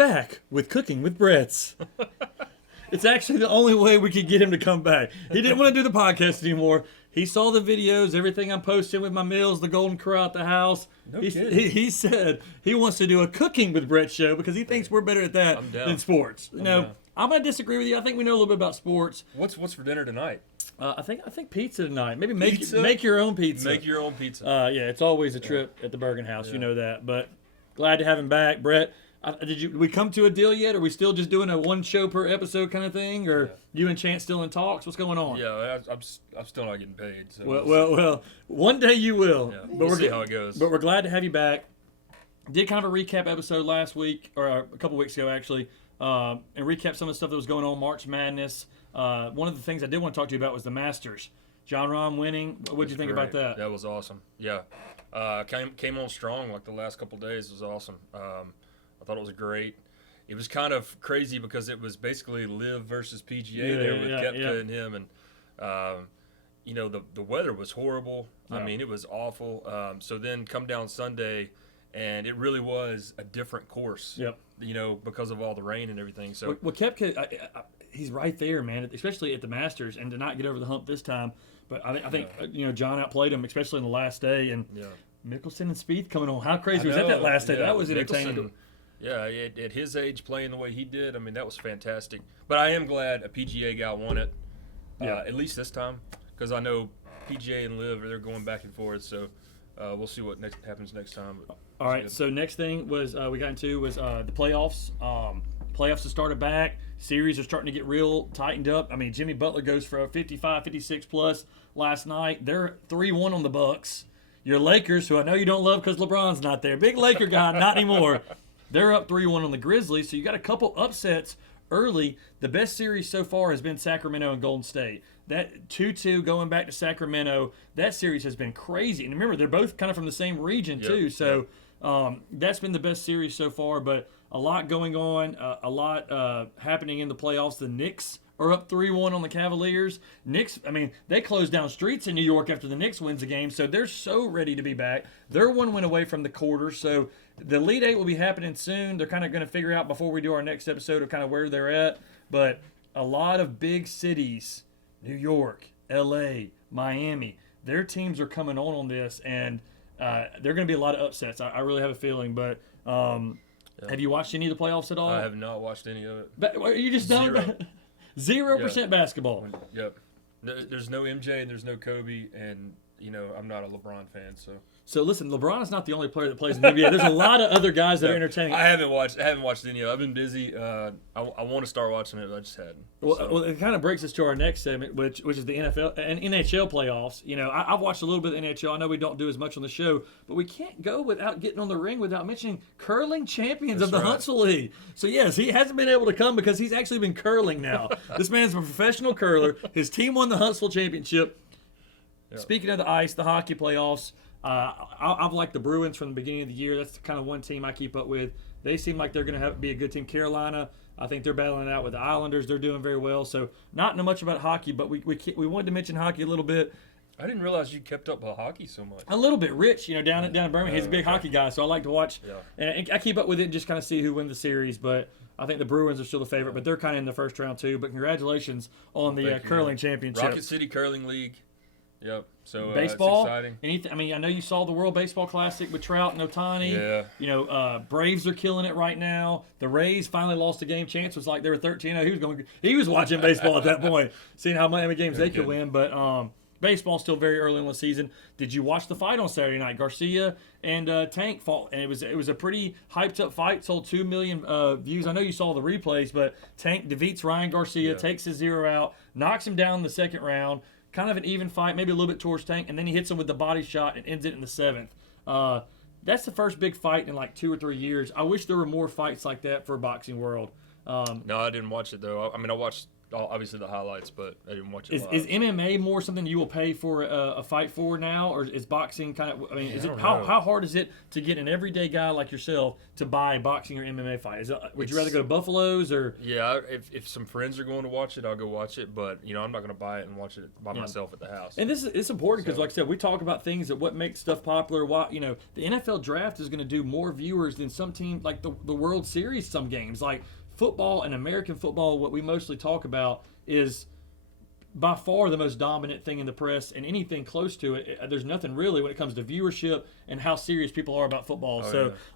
back with Cooking with Brett's. It's actually the only way we could get him to come back. He didn't want to do the podcast anymore. He saw the videos, everything I'm posting with my meals, the Golden Corral at the house. No he, kidding. he said he wants to do a Cooking with Brett show because he thinks we're better at that I'm down. than sports. down. I'm going to disagree with you. I think we know a little bit about sports. What's for dinner tonight? I think pizza tonight. Maybe Pizza? make your own pizza. Make your own pizza. Yeah, it's always a trip at the Bergen House. Yeah. You know that. But glad to have him back, Brett. Did we come to a deal yet? Are we still just doing a one show per episode kind of thing, or you and Chance still in talks? What's going on? Yeah, I'm still not getting paid. So Well, one day you will. Yeah, But we'll we're see gl- how it goes. But we're glad to have you back. Did kind of a recap episode last week, or a couple weeks ago actually, and recap some of the stuff that was going on, March Madness. One of the things I did want to talk to you about was the Masters. John Rahm winning. What did you think about that? That was awesome. Yeah, came on strong like the last couple of days. It was awesome. I thought it was great. It was kind of crazy because it was basically Liv versus PGA there with Koepka and him, and the weather was horrible. Yeah. I mean, it was awful. So then come down Sunday, and it really was a different course. Yep. Because of all the rain and everything. So Well, Koepka, he's right there, man. Especially at the Masters, and to not get over the hump this time. But I think John outplayed him, especially in the last day, and Mickelson and Spieth coming on. How crazy was that last day? Yeah. That was entertaining. Mickelson, yeah, at his age, playing the way he did, I mean, that was fantastic. But I am glad a PGA guy won it, at least this time, because I know PGA and Liv, they're going back and forth. So we'll see what happens next time. But All right, so next thing was we got into was the playoffs. Playoffs have started back. Series are starting to get real tightened up. I mean, Jimmy Butler goes for a 55, 56 plus last night. They're 3-1 on the Bucks. Your Lakers, who I know you don't love because LeBron's not there, big Laker guy, not anymore. They're up 3-1 on the Grizzlies. So you got a couple upsets early. The best series so far has been Sacramento and Golden State. That 2-2 going back to Sacramento, that series has been crazy. And remember, they're both kind of from the same region too. So that's been the best series so far. But a lot going on, a lot happening in the playoffs. The Knicks are up 3-1 on the Cavaliers. Knicks, I mean, they closed down streets in New York after the Knicks wins the game, so they're so ready to be back. They're one win away from the quarter, so the Elite Eight will be happening soon. They're kind of going to figure out before we do our next episode of kind of where they're at. But a lot of big cities, New York, L.A., Miami, their teams are coming on this, and there are going to be a lot of upsets. I really have a feeling, but have you watched any of the playoffs at all? I have not watched any of it. But you just don't. 0% basketball. Yep. There's no MJ and there's no Kobe, and I'm not a LeBron fan, so. So listen, LeBron is not the only player that plays in the NBA. There's a lot of other guys that are entertaining. I haven't watched any of it. I've been busy. I want to start watching it, but I just hadn't. Well, it kind of breaks us to our next segment, which is the NFL and NHL playoffs. I've watched a little bit of NHL. I know we don't do as much on the show, but we can't go without getting on the ring without mentioning curling champions of the Huntsville League. So yes, he hasn't been able to come because he's actually been curling now. This man's a professional curler. His team won the Huntsville championship. Yep. Speaking of the ice, the hockey playoffs. I've liked the Bruins from the beginning of the year. That's kind of one team I keep up with. They seem like they're going to be a good team. Carolina, I think they're battling it out with the Islanders. They're doing very well. So not know much about hockey, but we wanted to mention hockey a little bit. I didn't realize you kept up with hockey so much. A little bit. Rich, down in Birmingham, he's a big hockey guy, so I like to watch. Yeah. And I keep up with it and just kind of see who wins the series. But I think the Bruins are still the favorite, but they're kind of in the first round too. But congratulations on the curling championship. Rocket City Curling League. Yep. So baseball. It's exciting. I know you saw the World Baseball Classic with Trout and Ohtani. Yeah. Braves are killing it right now. The Rays finally lost a game. Chance was like they were 13-0. He was watching baseball at that point, seeing how many games they could win. But baseball's still very early in the season. Did you watch the fight on Saturday night? Garcia and Tank fought, and it was a pretty hyped up fight. Sold 2 million views. I know you saw the replays, but Tank defeats Ryan Garcia, takes his 0 out, knocks him down in the second round. Kind of an even fight, maybe a little bit towards Tank, and then he hits him with the body shot and ends it in the 7th. That's the first big fight in like 2 or 3 years. I wish there were more fights like that for boxing world. No, I didn't watch it though. I mean, I watched obviously the highlights, but I didn't watch it live. Is MMA more something you will pay for a fight for now, or is boxing kind of? I mean, I don't know. how hard is it to get an everyday guy like yourself to buy a boxing or MMA fight? Would you rather go to Buffalo's or? Yeah, if some friends are going to watch it, I'll go watch it. But I'm not going to buy it and watch it by myself at the house. And it's important because, like I said, we talk about things that what makes stuff popular. Why the NFL draft is going to do more viewers than some team like the World Series. Some games like football and American football, what we mostly talk about is by far the most dominant thing in the press, and anything close to it, there's nothing really when it comes to viewership and how serious people are about football.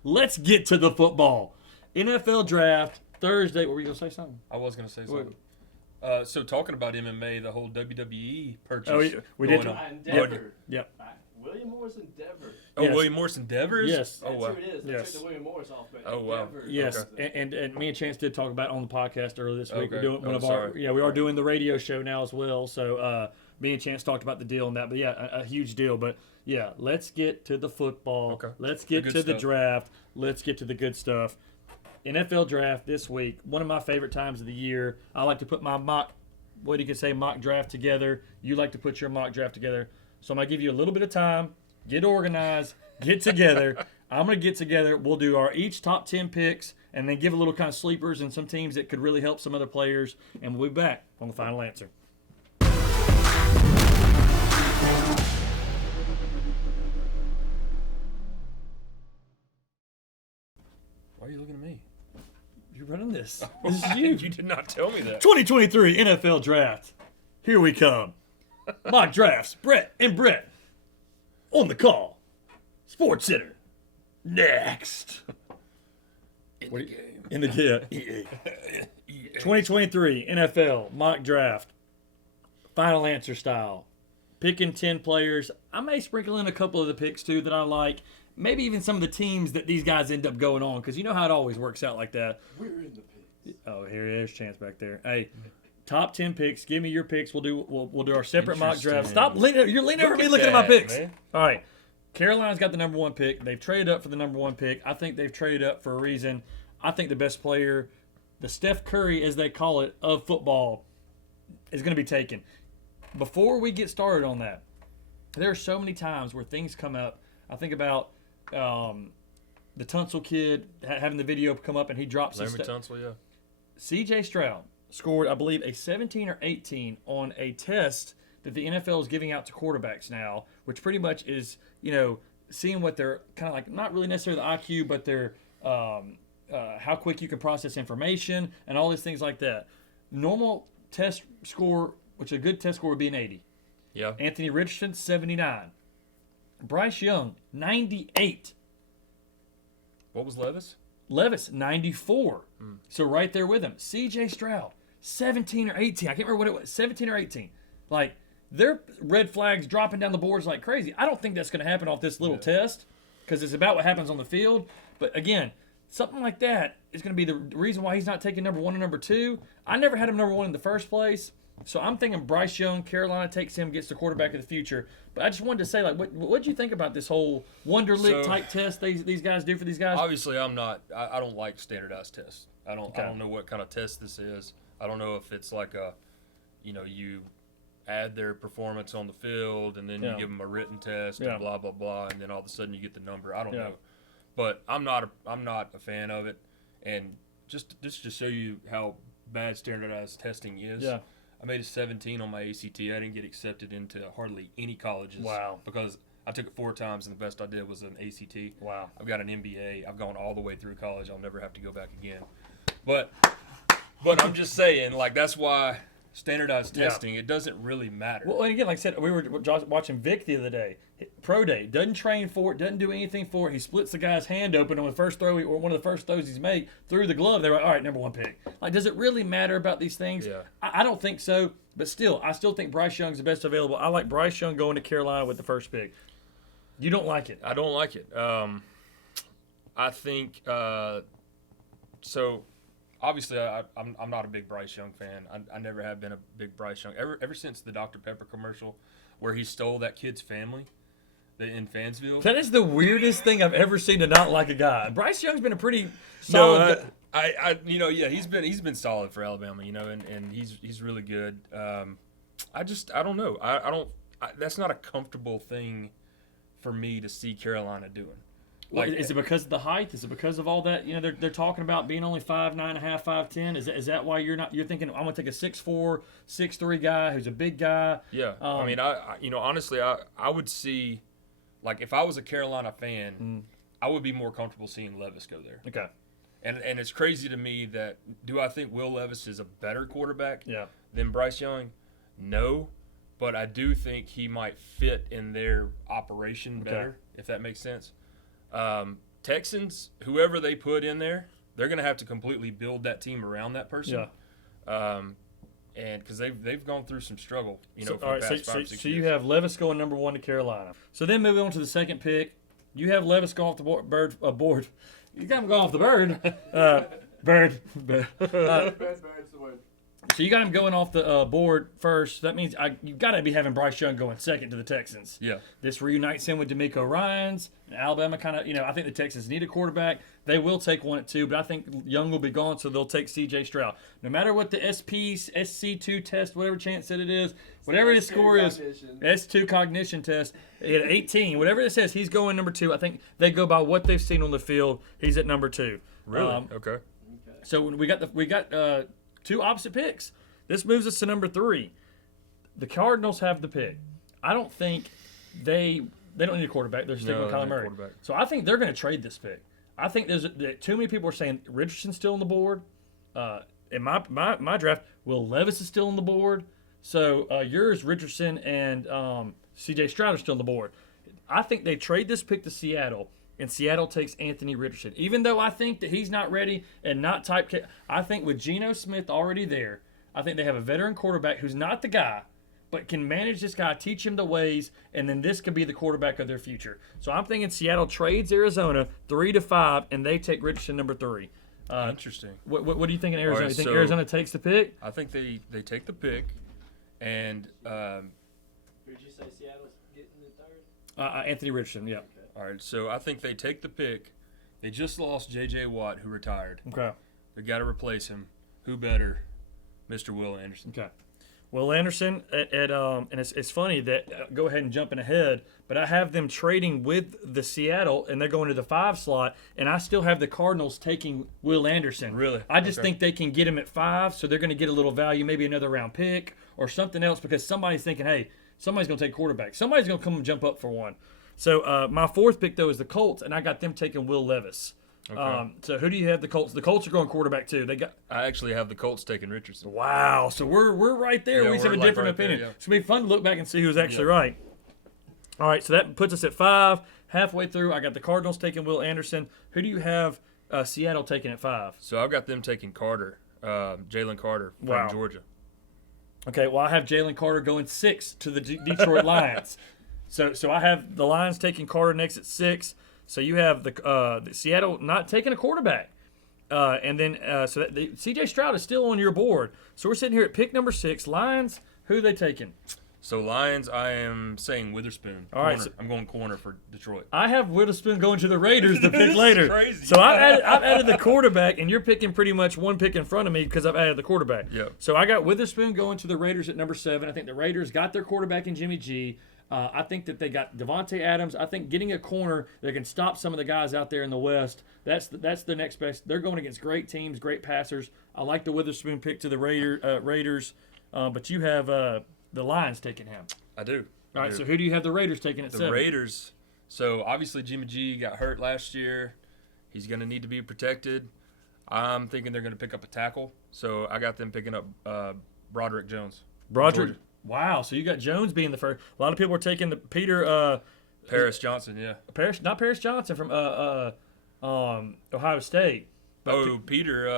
Let's get to the football. NFL draft Thursday. What were you gonna say something? I was going to say something. So talking about MMA, the whole WWE purchase. Oh, we did. Endeavor. Yep. William Morris Endeavor. Oh, Yes. William Morris Endeavors? Yes. Oh, That's wow. who it is. They Yes. took the William Morris off. But Oh, wow. Endeavor. Yes, Okay. and me and Chance did talk about it on the podcast earlier this week. Okay. We're doing one Oh, of our sorry. we are doing the radio show now as well. So me and Chance talked about the deal on that, but a huge deal. But yeah, let's get to the football. Okay. Let's get The to good the stuff. draft. Let's get to the good stuff. NFL draft this week, one of my favorite times of the year. I like to put my mock draft together. You like to put your mock draft together. So I'm gonna give you a little bit of time. Get organized. Get together. I'm going to get together. We'll do our each top 10 picks and then give a little kind of sleepers and some teams that could really help some other players. And we'll be back on the final answer. Why are you looking at me? You're running this. This is you. You did not tell me that. 2023 NFL Draft. Here we come. Mock drafts. Brett and Brett. On the call. Sports Center. Next. In the game. In the EA. 2023 NFL mock draft. Final answer style. Picking 10 players. I may sprinkle in a couple of the picks too that I like. Maybe even some of the teams that these guys end up going on, because you know how it always works out like that. We're in the picks. Oh, here's Chance back there. Hey, top 10 picks. Give me your picks. We'll do our separate mock draft. Interesting. Stop leaning. You're leaning over Look me at looking at my that, picks. man. All right. Carolina's got the number 1 pick. They've traded up for the number 1 pick. I think they've traded up for a reason. I think the best player, the Steph Curry, as they call it, of football, is going to be taken. Before we get started on that, there are so many times where things come up. I think about the Tunsil kid having the video come up and he drops his Larry Tunsil, yeah. C.J. Stroud scored, I believe, a 17 or 18 on a test that the NFL is giving out to quarterbacks now, which pretty much is, seeing what they're kind of like, not really necessarily the IQ, but their how quick you can process information and all these things like that. Normal test score, which a good test score would be an 80. Yeah. Anthony Richardson, 79. Bryce Young, 98. What was Levis? Levis, 94. So right there with him. C.J. Stroud, 17 or 18. I can't remember what it was. 17 or 18. Like, their red flags dropping down the boards like crazy. I don't think that's going to happen off this little test because it's about what happens on the field. But again, something like that is going to be the reason why he's not taking number 1 and number 2. I never had him number 1 in the first place. So I'm thinking Bryce Young, Carolina takes him, gets the quarterback of the future. But I just wanted to say, like, what do you think about this whole Wonderlic type test these guys do for these guys? Obviously, I don't like standardized tests. I don't know what kind of test this is. I don't know if it's like you add their performance on the field and then you give them a written test and blah blah blah, and then all of a sudden you get the number. I don't know, but I'm not a fan of it. And just to show you how bad standardized testing is. Yeah. I made a 17 on my ACT. I didn't get accepted into hardly any colleges. Wow. Because I took it 4 times, and the best I did was an ACT. Wow. I've got an MBA. I've gone all the way through college. I'll never have to go back again. But I'm just saying, like, that's why standardized testing, it doesn't really matter. Well, and again, like I said, we were watching Vic the other day. Pro day, doesn't train for it, doesn't do anything for it. He splits the guy's hand open on the first throw, or one of the first throws he's made through the glove. They're like, all right, number 1 pick. Like, does it really matter about these things? Yeah. I don't think so. But still, I still think Bryce Young's the best available. I like Bryce Young going to Carolina with the first pick. You don't like it? I don't like it. I think so. Obviously, I'm not a big Bryce Young fan. I never have been a big Bryce Young ever since the Dr. Pepper commercial where he stole that kid's family. in Fansville. That is the weirdest thing I've ever seen to not like a guy. Bryce Young's been a pretty No, solid guy. yeah, he's been solid for Alabama, and he's really good. I don't know. That's not a comfortable thing for me to see Carolina doing. Like, is it because of the height? Is it because of all that? They're talking about being only 5'9.5", 5'10". Is that why you're thinking I'm gonna take a 6'4", 6'3" guy who's a big guy? Yeah, I mean, honestly, I would see, like, if I was a Carolina fan, I would be more comfortable seeing Levis go there. Okay. And it's crazy to me that, do I think Will Levis is a better quarterback Yeah. than Bryce Young? No, but I do think he might fit in their operation better, if that makes sense. Texans, whoever they put in there, they're going to have to completely build that team around that person. Yeah. And because they've gone through some struggle, for All right. the past 5 or 6 So years. you have Levis going number 1 to Carolina. So then moving on to the second pick, you have Levis go off the board. You got him going off the bird. Bird. Bird's the word. So you got him going off the board first. That means you've got to be having Bryce Young going second to the Texans. Yeah. This reunites him with D'Amico Ryans. Alabama kind of, I think the Texans need a quarterback. They will take one at 2, but I think Young will be gone, so they'll take C.J. Stroud. No matter what the SC2 test, whatever chance that it is, whatever his score is, S2 cognition test, at 18, whatever it says, he's going number 2. I think they go by what they've seen on the field. He's at number 2. Really? Okay. So we got 2 opposite picks. This moves us to number 3. The Cardinals have the pick. I don't think they don't need a quarterback. They're sticking No, with they Kyler need a Murray. quarterback. So I think they're going to trade this pick. I think there's too many people are saying Richardson's still on the board. In my draft, Will Levis is still on the board. So yours, Richardson, and C.J. Stroud are still on the board. I think they trade this pick to Seattle, and Seattle takes Anthony Richardson. Even though I think that he's not ready and not typecast, I think with Geno Smith already there, I think they have a veteran quarterback who's not the guy, but can manage this guy, teach him the ways, and then this could be the quarterback of their future. So I'm thinking Seattle trades Arizona 3-5, and they take Richardson number 3. Interesting. What do you think in Arizona? All right, You think so- Arizona takes the pick? I think they take the pick, and Who'd you say Seattle's getting the 3rd? Anthony Richardson, yeah. all right, so I think they take the pick. They just lost J.J. Watt, who retired. Okay. They got to replace him. Who better? Mr. Will Anderson. Okay. Will Anderson and it's funny that go ahead and jumping ahead, but I have them trading with the Seattle, and they're going to the 5 slot, and I still have the Cardinals taking Will Anderson. Really? I just Okay. think they can get him at 5, so they're going to get a little value, maybe another round pick or something else, because somebody's thinking, hey, somebody's going to take quarterback. Somebody's going to come and jump up for one. So my 4th pick, though, is the Colts, and I got them taking Will Levis. Okay. So who do you have the Colts? The Colts are going quarterback, too. They got I actually have the Colts taking Richardson. Wow, so we're right there. Yeah, We just have we're a like different right there, opinion. yeah. It's gonna be fun to look back and see who's actually Yeah. right. All right, so that puts us at 5. Halfway through, I got the Cardinals taking Will Anderson. Who do you have Seattle taking at 5? So I've got them taking Carter, Jalen Carter from Wow. Georgia. Okay, well I have Jalen Carter going 6 to the Detroit Lions. So I have the Lions taking Carter next at 6. So you have the Seattle not taking a quarterback. And then C.J. Stroud is still on your board. So we're sitting here at pick number 6. Lions, who are they taking? So Lions, I am saying Witherspoon. All right, Corner. so- I'm going corner for Detroit. I have Witherspoon going to the Raiders to pick later. Crazy. So I've added the quarterback, and you're picking pretty much one pick in front of me because I've added the quarterback. Yep. So I got Witherspoon going to the Raiders at number 7. I think the Raiders got their quarterback in Jimmy G. I think that they got Devontae Adams. I think getting a corner that can stop some of the guys out there in the West, that's the next best. They're going against great teams, great passers. I like the Witherspoon pick to the Raiders, but you have the Lions taking him. I do. All right, so who do you have the Raiders taking at The 7? Raiders. So obviously Jimmy G got hurt last year. He's going to need to be protected. I'm thinking they're going to pick up a tackle. So I got them picking up Broderick Jones. Broderick. Georgia. Wow, so you got Jones being the first. A lot of people are taking the Peter Paris Johnson, yeah. not Paris Johnson from Ohio State. But Peter,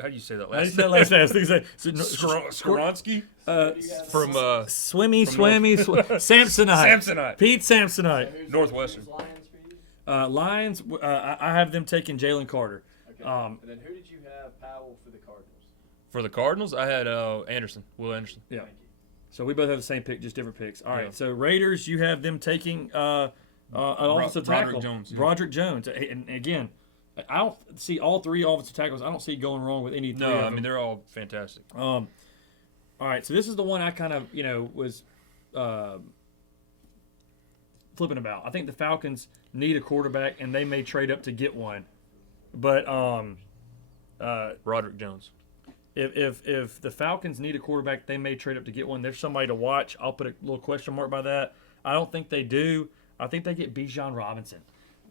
how do you say that I last just said last name. I was thinking Skoronsky? From Swimmy, Samsonite. Samsonite. Pete Samsonite. Who's Northwestern. Lions for you? Lions. I have them taking Jalen Carter. Okay. And then who did you have Powell for the Cardinals? For the Cardinals, I had Anderson, Will Anderson. Yeah. Thank you. So we both have the same pick, just different picks. All right. Yeah. So Raiders, you have them taking offensive tackle. Broderick Jones, yeah. Broderick Jones. And again, I don't see all three offensive tackles. I don't see going wrong with any three No, of I them. mean they're all fantastic. All right, so this is the one I kind of, was flipping about. I think the Falcons need a quarterback, and they may trade up to get one. But Broderick Jones. if the Falcons need a quarterback, they may trade up to get one. There's somebody to watch. I'll put a little question mark by that. I don't think they do. I think they get Bijan Robinson.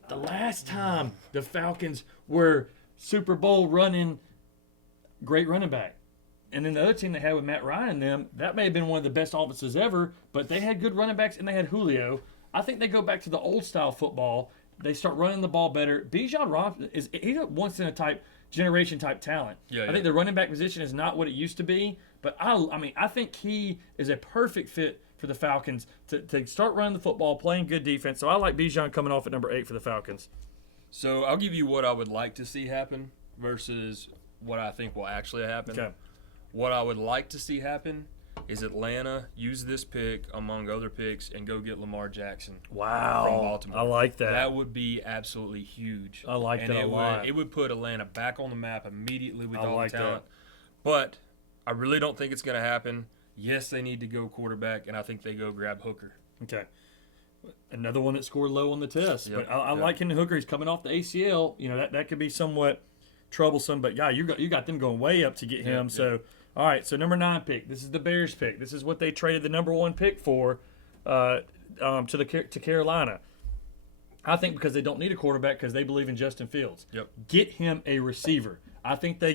The last time the Falcons were Super Bowl running, great running back. And then the other team they had with Matt Ryan and them, that may have been one of the best offenses ever, but they had good running backs and they had Julio. I think they go back to the old style football. They start running the ball better. Bijan Robinson he's a once in a generation type talent. Yeah, I think the running back position is not what it used to be, but I think he is a perfect fit for the Falcons to start running the football, playing good defense. So I like Bijan coming off at number 8 for the Falcons. So I'll give you what I would like to see happen versus what I think will actually happen. Okay. What I would like to see happen is Atlanta use this pick among other picks and go get Lamar Jackson. Wow. From Baltimore. I like that. That would be absolutely huge. I like that a lot. It would put Atlanta back on the map immediately with I all like the talent. But I really don't think it's going to happen. Yes, they need to go quarterback, and I think they go grab Hooker. Okay. Another one that scored low on the test. Yep, But I yep. like Hendon Hooker. He's coming off the ACL. That could be somewhat troublesome. But, yeah, you got them going way up to get him. Yep. So, all right, so number 9 pick. This is the Bears pick. This is what they traded the number 1 pick for to Carolina. I think because they don't need a quarterback because they believe in Justin Fields. Yep. Get him a receiver. I think they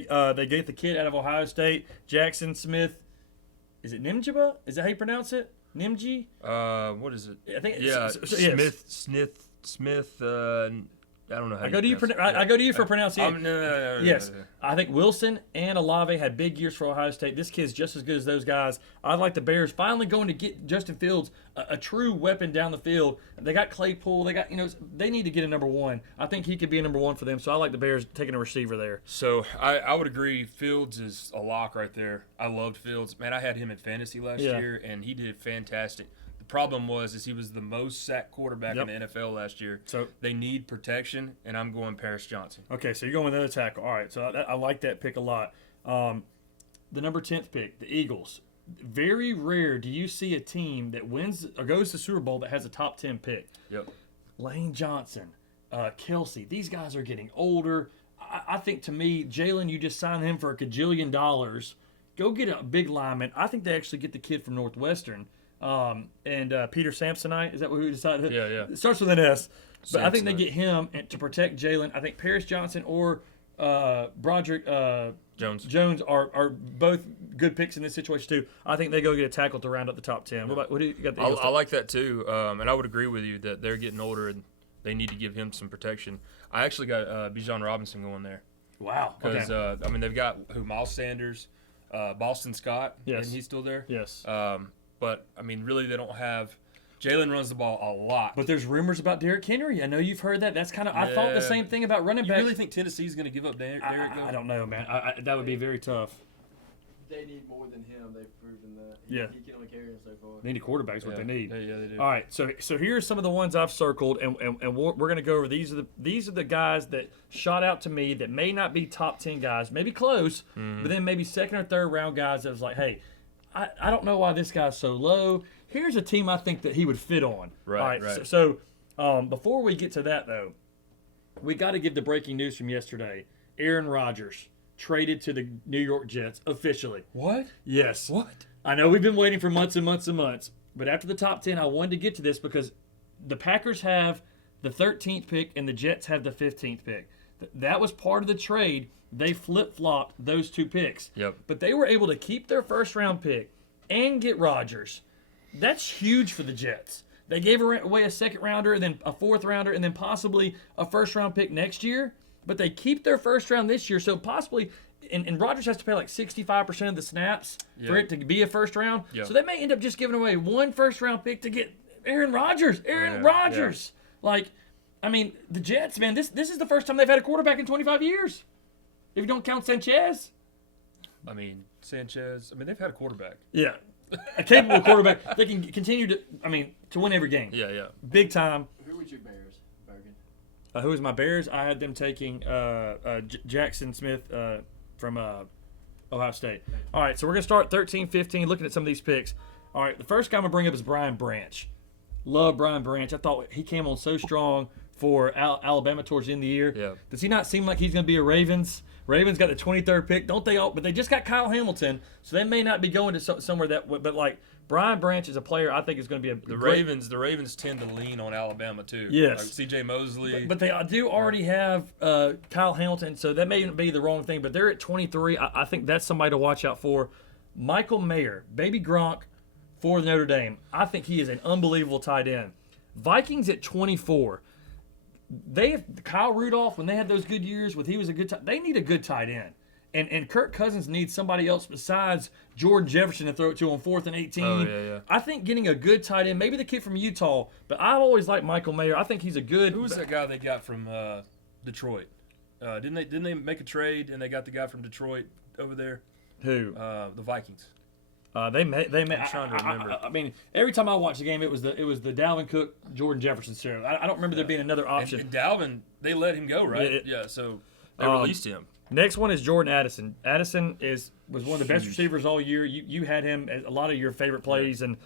get the kid out of Ohio State, Jackson Smith. Is it Nimjiba? Is that how you pronounce it? Nimji? What is it? I think Yeah, yes. Smith. I don't know how I go to you for pronunciation. No. Yes, I think Wilson and Olave had big years for Ohio State. This kid's just as good as those guys. I like the Bears finally going to get Justin Fields a true weapon down the field. They got Claypool. They got they need to get a number 1. I think he could be a number 1 for them. So I like the Bears taking a receiver there. So I would agree. Fields is a lock right there. I loved Fields. Man, I had him in fantasy last year, and he did fantastic. The problem was he was the most sacked quarterback in the NFL last year. So they need protection, and I'm going Paris Johnson. Okay, so you're going with another tackle. All right, so I like that pick a lot. The number 10th pick, the Eagles. Very rare do you see a team that wins or goes to Super Bowl that has a top 10 pick. Yep. Lane Johnson, Kelsey, these guys are getting older. I think, to me, Jalen, you just sign him for $1 gajillion. Go get a big lineman. I think they actually get the kid from Northwestern. And Peter Samsonite, is that what we decided? Yeah. It starts with an S. But I think they Samsonite. get him to protect Jalen. I think Paris Johnson or Broderick Jones are both good picks in this situation too. I think they go get a tackle to round up the top 10. What do you got? The Eagles I like that too, and I would agree with you that they're getting older and they need to give him some protection. I actually got Bijan Robinson going there Wow. because Okay. they've got Miles Sanders, Boston Scott, Yes. and he's still there. Yes. But really they don't have. Jalen runs the ball a lot. But there's rumors about Derrick Henry. I know you've heard that. That's kind of. I thought the Yeah. same thing about running You back. really think Tennessee's going to give up Derrick? I don't know, man. That would be very tough. They need more than him. They've proven that. Yeah. He can only carry him so far. They need a quarterback is what they need. Yeah, they do. All right, so here are some of the ones I've circled, and we're going to go over these are the guys that shot out to me that may not be top 10 guys, maybe close, but then maybe second or third round guys that was like, hey, I don't know why this guy's so low. Here's a team I think that he would fit on. Right, All right. right. So before we get to that though, we got to give the breaking news from yesterday. Aaron Rodgers traded to the New York Jets officially. What? Yes. What? I know we've been waiting for months and months and months, but after the top 10, I wanted to get to this because the Packers have the 13th pick and the Jets have the 15th pick. That was part of the trade. They flip-flopped those 2 picks. Yep. But they were able to keep their first-round pick and get Rodgers. That's huge for the Jets. They gave away a second-rounder and then a fourth-rounder and then possibly a first-round pick next year, but they keep their first round this year, so possibly – and Rodgers has to play like 65% of the snaps for Yeah. it to be a first round. Yeah. So they may end up just giving away 1 first-round pick to get Aaron Rodgers. Yeah, Rodgers. Like, I mean, the Jets, man, this is the first time they've had a quarterback in 25 years. If you don't count Sanchez. Sanchez. They've had a quarterback. Yeah. A capable quarterback. They can continue to win every game. Yeah. Big time. Who would was your Bears, Bergen? Who was my Bears? I had them taking Jackson Smith from Ohio State. All right, so we're going to start 13-15, looking at some of these picks. All right, the first guy I'm going to bring up is Brian Branch. Love Brian Branch. I thought he came on so strong for Alabama towards the end of the year. Yeah. Does he not seem like he's going to be a Ravens? Ravens got the 23rd pick, don't they all? But they just got Kyle Hamilton, so they may not be going to somewhere that. But like Brian Branch is a player I think is going to be The Ravens tend to lean on Alabama too. Yes. Like C.J. Mosley. But they do already have Kyle Hamilton, so that may be the wrong thing. But they're at 23. I think that's somebody to watch out for. Michael Mayer, baby Gronk for Notre Dame. I think he is an unbelievable tight end. Vikings at 24. They have Kyle Rudolph when they had those good years with he was a good tight. They need a good tight end. And Kirk Cousins needs somebody else besides Jordan Jefferson to throw it to on 4th and 18. Oh, yeah. I think getting a good tight end, maybe the kid from Utah, but I've always liked Michael Mayer. I think he's a good. Who was that guy they got from Detroit? Didn't they make a trade and they got the guy from Detroit over there? Who? The Vikings. They may. I'm trying to remember. I mean, every time I watch the game, it was the Dalvin Cook, Jordan Jefferson series. I don't remember there being another option. And Dalvin, they let him go, right? Yeah. So they released him. Next one is Jordan Addison. Addison was one of the best receivers all year. You had him as a lot of your favorite plays. And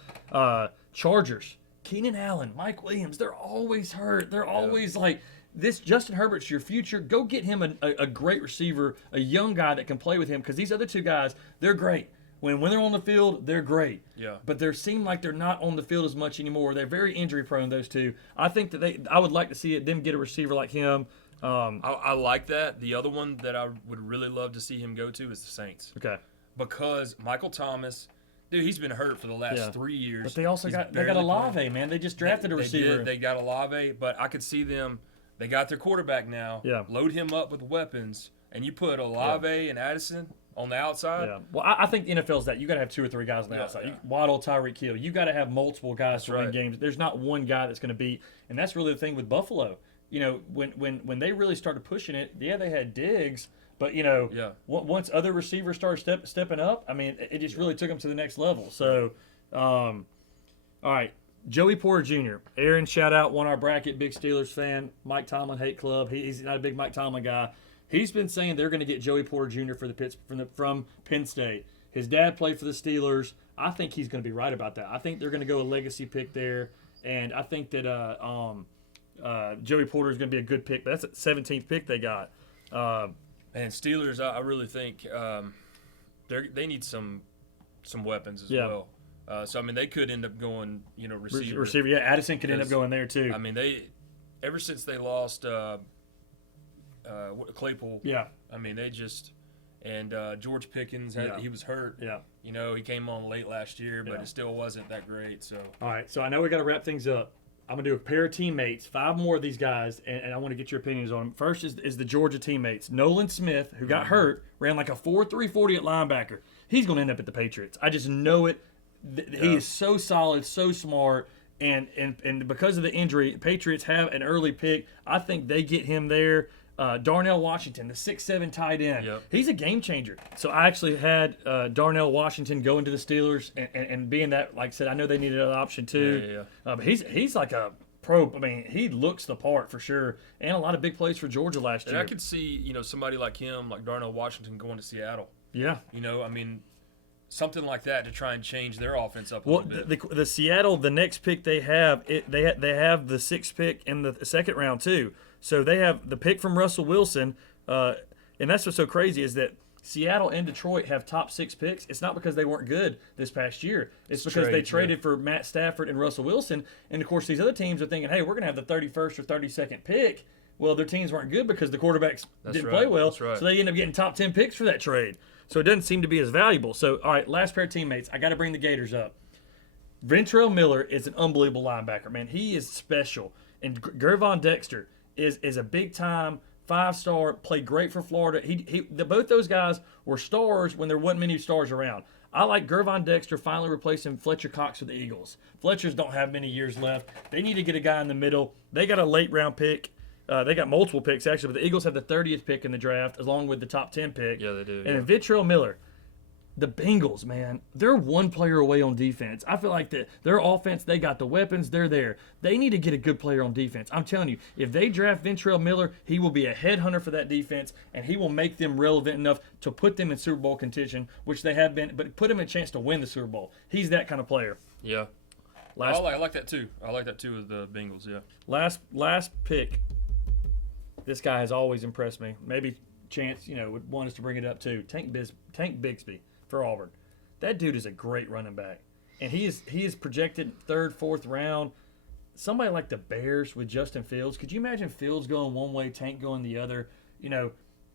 Chargers, Keenan Allen, Mike Williams, they're always hurt. They're always like this. Justin Herbert's your future. Go get him a great receiver, a young guy that can play with him because these other two guys, they're great. When they're on the field, they're great. Yeah. But they seem like they're not on the field as much anymore. They're very injury prone, those two. I think that I would like to see them get a receiver like him. I like that. The other one that I would really love to see him go to is the Saints. Okay. Because Michael Thomas, dude, he's been hurt for the last 3 years. But they also got Olave, man. They just drafted a receiver. They got Olave, but I could see them. They got their quarterback now. Yeah. Load him up with weapons, and you put Olave and Addison on the outside. Yeah. Well, I think the NFL's that. You got to have 2 or 3 guys on the outside. Yeah. Waddle, Tyreek Hill. You got to have multiple guys to win right. games. There's not one guy that's going to beat. And that's really the thing with Buffalo. You know, when they really started pushing it, they had Diggs. But, once other receivers started stepping up, I mean, it just really took them to the next level. So, all right. Joey Porter Jr. Aaron, shout out, won our bracket, big Steelers fan. Mike Tomlin, hate club. He's not a big Mike Tomlin guy. He's been saying they're going to get Joey Porter Jr. from Penn State. His dad played for the Steelers. I think he's going to be right about that. I think they're going to go a legacy pick there, and I think that Joey Porter is going to be a good pick. But that's the 17th pick they got. And Steelers, I really think they need some weapons as well. So I mean, they could end up going, receiver. Receiver, yeah. Addison could end up going there too. I mean, ever since they lost Claypool. Yeah. I mean, they just George Pickens he was hurt. Yeah. He came on late last year, but it still wasn't that great. So. All right. So I know we got to wrap things up. I'm gonna do a pair of teammates, 5 more of these guys, and I want to get your opinions on them. First is the Georgia teammates. Nolan Smith, who got hurt, ran like a 4.3 40 at linebacker. He's gonna end up at the Patriots. I just know it. He is so solid, so smart. And because of the injury, Patriots have an early pick. I think they get him there. Darnell Washington, the 6'7" tight end. Yep. He's a game changer. So I actually had Darnell Washington go into the Steelers and being that, like I said, I know they needed an option too. Yeah. But he's like a pro. I mean, he looks the part for sure. And a lot of big plays for Georgia last year. And I could see, somebody like him, like Darnell Washington, going to Seattle. Yeah. I mean, something like that to try and change their offense up a little bit. The Seattle, the next pick they have, they have the 6th pick in the second round too. So they have the pick from Russell Wilson, and that's what's so crazy is that Seattle and Detroit have top 6 picks. It's not because they weren't good this past year. It's because they traded for Matt Stafford and Russell Wilson. And, of course, these other teams are thinking, hey, we're going to have the 31st or 32nd pick. Well, their teams weren't good because the quarterbacks didn't play well. That's right. So they end up getting top 10 picks for that trade. So it doesn't seem to be as valuable. So, all right, last pair of teammates. I got to bring the Gators up. Ventrell Miller is an unbelievable linebacker, man. He is special. And Gervon Dexter is a big-time 5-star, played great for Florida. Both those guys were stars when there wasn't many stars around. I like Gervon Dexter finally replacing Fletcher Cox with the Eagles. Fletchers don't have many years left. They need to get a guy in the middle. They got a late-round pick. They got multiple picks, actually, but the Eagles have the 30th pick in the draft along with the top 10 pick. Yeah, they do. And then Ventrell Miller. the Bengals, man, they're one player away on defense. I feel like that their offense, they got the weapons, they're there. They need to get a good player on defense. I'm telling you, if they draft Ventrell Miller, he will be a headhunter for that defense, and he will make them relevant enough to put them in Super Bowl contention, which they have been, but put them in a chance to win the Super Bowl. He's that kind of player. Yeah. Last, I like that too. I like that too with the Bengals, yeah. last pick. This guy has always impressed me. Maybe Chance, would want us to bring it up too. Tank Bigsby for Auburn. That dude is a great running back, and he is projected third, fourth round. Somebody like the Bears with Justin Fields. Could you imagine Fields going one way, Tank going the other?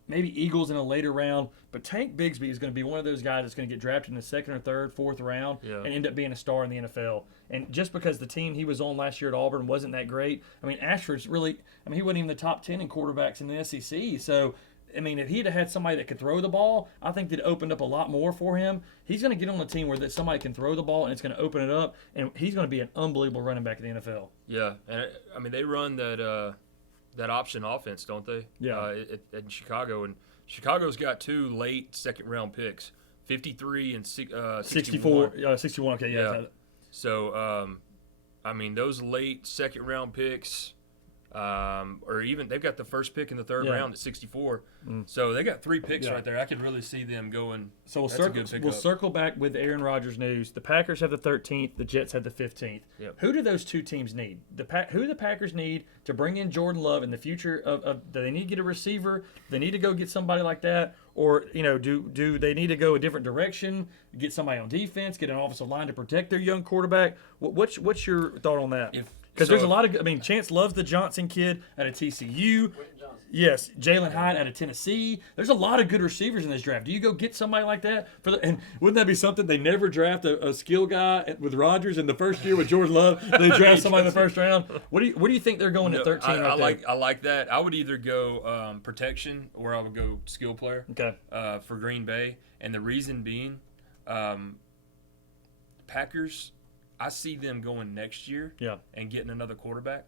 Maybe Eagles in a later round, but Tank Bigsby is going to be one of those guys that's going to get drafted in the second or third, fourth round and end up being a star in the NFL. And just because the team he was on last year at Auburn wasn't that great, Ashford's really, he wasn't even the top 10 in quarterbacks in the SEC. So, if he'd have had somebody that could throw the ball, I think that opened up a lot more for him. He's going to get on a team where that somebody can throw the ball and it's going to open it up, and he's going to be an unbelievable running back in the NFL. Yeah, and they run that option offense, don't they? Yeah. In Chicago, and Chicago's got 2 late second-round picks, 53 and 61. 61. Okay, yeah. So, those late second-round picks, or even they've got the first pick in the third round at 64. So they got 3 picks right there. I could really see them going. So we'll circle back with Aaron Rodgers news. The Packers have the 13th. The Jets have the 15th. Yep. Who do those two teams need? Who do the Packers need to bring in Jordan Love in the future? Do they need to get a receiver? Do they need to go get somebody like that? Or, do they need to go a different direction, get somebody on defense, get an offensive line to protect their young quarterback? What's your thought on that? Because there's a lot of – Chance loves the Johnson kid out of TCU. Yes, Jalen Hyde out of Tennessee. There's a lot of good receivers in this draft. Do you go get somebody like that? And wouldn't that be something? They never draft a skill guy with Rodgers in the first year with Jordan Love. They draft somebody in the first round. What do you think they're going at 13? I like that. I would either go protection or I would go skill player. Okay. For Green Bay, and the reason being, Packers. I see them going next year and getting another quarterback,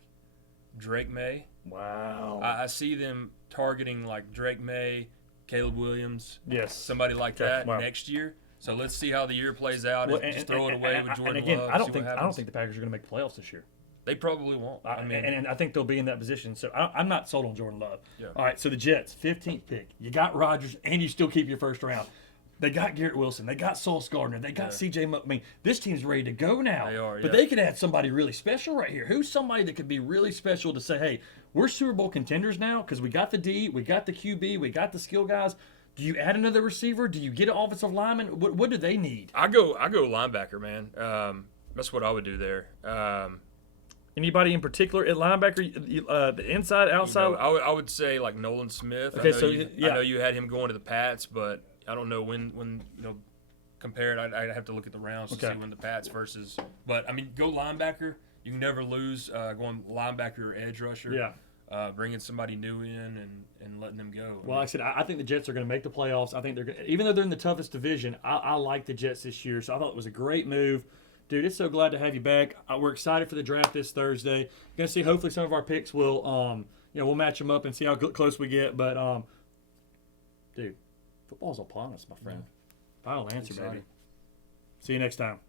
Drake May. Wow. I see them targeting like Drake May, Caleb Williams, somebody like that next year. So let's see how the year plays out and just throw it away with Jordan Love. I don't think the Packers are going to make the playoffs this year. They probably won't. And I think they'll be in that position. So I'm not sold on Jordan Love. Yeah. All right, so the Jets, 15th pick. You got Rodgers, and you still keep your first round. They got Garrett Wilson. They got Sauce Gardner. They got C.J. This team's ready to go now. They are, But they could add somebody really special right here. Who's somebody that could be really special to say, hey, we're Super Bowl contenders now because we got the D, we got the QB, we got the skill guys. Do you add another receiver? Do you get an offensive lineman? What do they need? I go linebacker, man. That's what I would do there. Anybody in particular at linebacker? The inside, outside? I would say like Nolan Smith. Okay, I know you had him going to the Pats, but I don't know when compared. I'd have to look at the rounds to see when the Pats versus. But go linebacker. You can never lose going linebacker or edge rusher. Yeah. Bringing somebody new in and letting them go. Well, like I said, I think the Jets are going to make the playoffs. I think they're even though they're in the toughest division. I like the Jets this year, so I thought it was a great move. Dude, it's so glad to have you back. We're excited for the draft this Thursday. Going to see hopefully some of our picks will we'll match them up and see how close we get. But dude, football's upon us, my friend. Final answer, baby. See you next time.